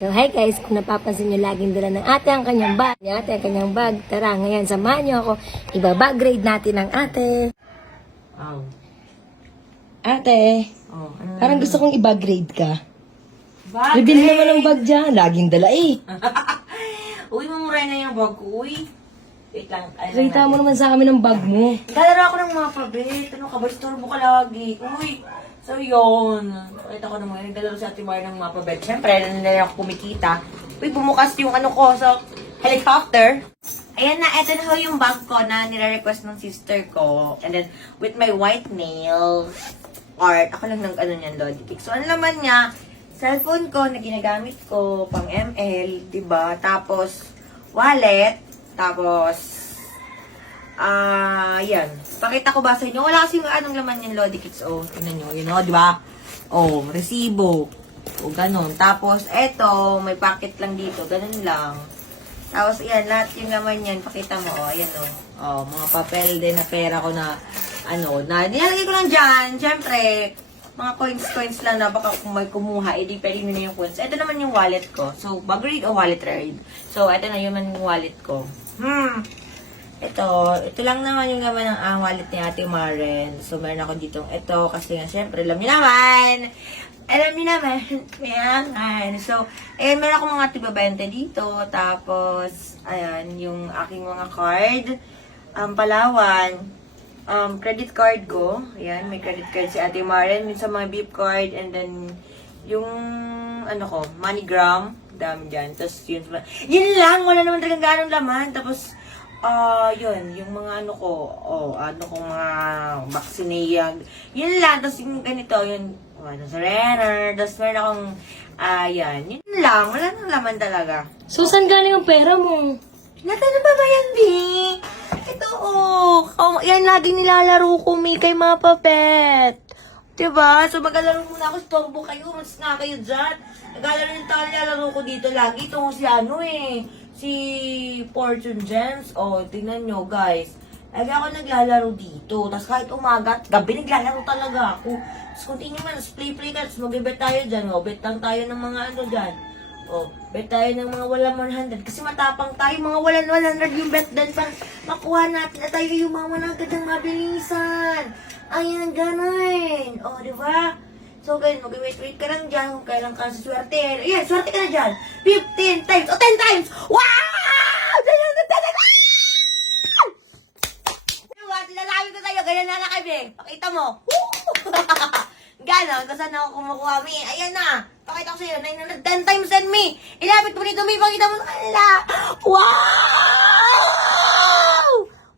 So, hi guys, kung napapansin nyo, laging dala ng ate ang kanyang bag. Ate ang kanyang bag. Tara, ngayon, samahan nyo ako. Ibabag grade natin ang ate. Wow. Ate, Oh, parang gusto kong ibag grade ka. Bakit? Bibili naman ng bag dyan. Laging dala eh. Uy, mamura na yung bag ko, uy. Wait lang. Rita mo naman sa amin ng bag mo. Naglalaro ako ng mga pabit. Ano ka ba? Istorbo ka lagi. Uy. So, yun. Pakita ko naman. Naglalaro si Ate Mar ng mga pabit. Siyempre, na ako kumikita. Uy, bumukas yung ano ko sa helicopter. Ayan na, eto na ho yung bag ko na nire-request ng sister ko. And then, with my white nails art. Ako lang ng ano niyan, Lodi Pic. So, ano naman niya? Cellphone ko na ginagamit ko pang ML, diba? Tapos, wallet. Tapos, yan. Pakita ko ba sa inyo? Wala kasi yung anong laman yung Lodi Kicks. Oh, tingnan nyo. Yun, oh, di ba? Oh, resibo. O, ganun. Tapos, eto, may packet lang dito. Ganun lang. Tapos, yan, lahat yung laman yan. Pakita mo, oh, ayan, oh. Oh, mga papel din na pera ko na, ano, na, nilalagay ko lang dyan. Siyempre, mga coins lang na baka kung may kumuha, edi pwede nyo na yung coins. Ito naman yung wallet ko. So, bag read o wallet read. So, ito na yung wallet ko. Ito lang naman yung naman ng wallet ni Ate Maren. So, meron ako ditong ito kasi nga, syempre, alam niyo naman, mayangan. So, ayan, meron akong mga tiba-20 dito. Tapos, ayan, yung aking mga card. Palawan. Credit card ko. Ayan, may credit card si Ate Maren. Minsan mga beep card. And then, yung, ano ko, MoneyGram. Dami dyan. Tapos, yun lang. Wala naman talagang ganong laman. Tapos, yun, yung mga ano ko, ano kong mga vaccination. Yun lang. Tapos, yung ganito, yun, Serener. Tapos, meron akong, yan. Yun lang. Wala nang laman talaga. So, saan galing ang pera mo? Natanong pa ba yan, B? Ito, yan laging nilalaro ko, may kay mga papet. Diba? So, maglalaro muna ako. Storbo kayo. Mas na kayo dyan. Nilalaro ko dito lagi. Ito si ano si Fortune Gems. Tingnan nyo, guys. Lagi ako naglalaro dito. Tapos kahit umaga at gabi, naglalaro talaga ako. Tapos continue man, play ka. Tapos mag-bet tayo dyan. Bet lang tayo ng mga ano dyan. Bet tayo ng mga walang 100. Kasi matapang tayo, mga walang 100 yung bet din para makuha natin na tayo yung mga managad ng mabilisan. Ayan, ganun. Di ba? So, ganun, mag-wait ka lang dyan kung kailan ka sa swerte. Ayan, swerte ka na dyan. 15 times o 10 times. Wow! Diba? Tinalamin ko sa'yo. Ganyan na na kami. Pakita mo. Ganon, kung saan ako kumukuha, Mi. Ayan na. Pakita ko sa'yo. 10 times send me. Ilapit mo nito, Mi. Pakita mo sa kanila. Wow!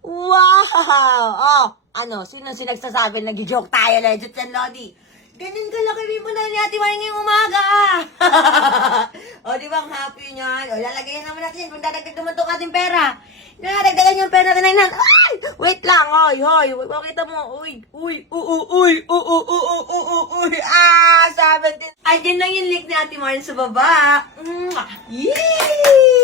Wow! Ano? Sino sinagsasabi? Nag-joke tayo, legit and Lodi. Ganun ka laki, Mi, mo na ni Ate Mari ngayong umaga. Di ba? Ang happy niyan. Lalagayan naman natin. Kung dadagdag naman itong ating pera. Nadagdagan yung pera natin. Ay! Wait lang, hoy. Pakita mo, uy. 17. Ay, din lang yung link ni Ate Mari sa baba. Yee!